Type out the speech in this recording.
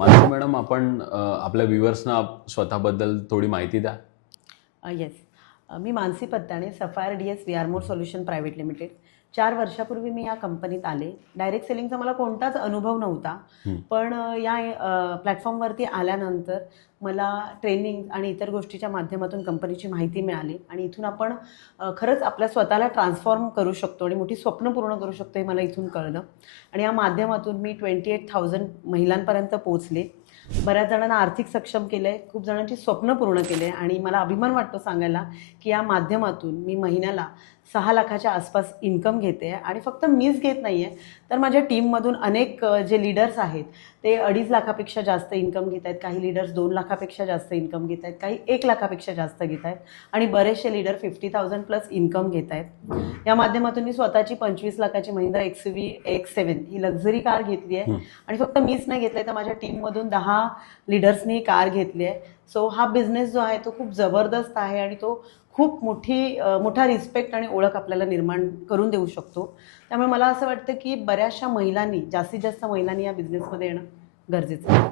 Madhavi madam, आपण आपल्या व्ह्युअर्सना स्वतःबद्दल थोडी माहिती द्या. येस. मी Mansi Pattane, Sapphire DS VRMore solution private limited. 4 वर्षापूर्वी मी या कंपनीत आले. डायरेक्ट सेलिंगचा मला कोणताच अनुभव नव्हता. पण या प्लॅटफॉर्मवरती आल्यानंतर मला ट्रेनिंग आणि इतर गोष्टीच्या माध्यमातून कंपनीची माहिती मिळाली आणि इथून आपण खरंच आपल्या स्वतःला ट्रान्सफॉर्म करू शकतो आणि मोठी स्वप्न पूर्ण करू शकतो हे मला इथून कळलं. आणि या माध्यमातून मी 28,000 महिलांपर्यंत पोहोचले. बऱ्याच जणांना आर्थिक सक्षम केलं आहे, खूप जणांची स्वप्न पूर्ण केले आणि मला अभिमान वाटतो सांगायला की या माध्यमातून मी महिन्याला 6 लाखाच्या आसपास इन्कम घेते. आणि फक्त मीच घेत नाही आहे, तर माझ्या टीममधून अनेक जे लीडर्स आहेत ते 2.5 लाखापेक्षा जास्त इन्कम घेत आहेत. काही लीडर्स 2 लाखापेक्षा जास्त इन्कम घेत आहेत, काही 1 लाखापेक्षा जास्त घेत आहेत आणि बरेचसे लीडर 50,000 प्लस इन्कम घेत आहेत. या माध्यमातून मी स्वतःची 25 लाखाची महिंद्रा XUV X7 ही लक्झरी कार घेतली आहे. आणि फक्त मीच नाही घेतलं आहे, तर माझ्या टीममधून 10 लीडर्सनी कार घेतली आहे. सो हा बिझनेस जो आहे तो खूप जबरदस्त आहे आणि तो खूप मोठा रिस्पेक्ट आणि ओळख आपल्याला निर्माण करून देऊ शकतो. त्यामुळे मला असं वाटतं की बऱ्याचशा महिलांनी, जास्तीत जास्त महिलांनी या बिझनेसमध्ये येणं गरजेचं आहे.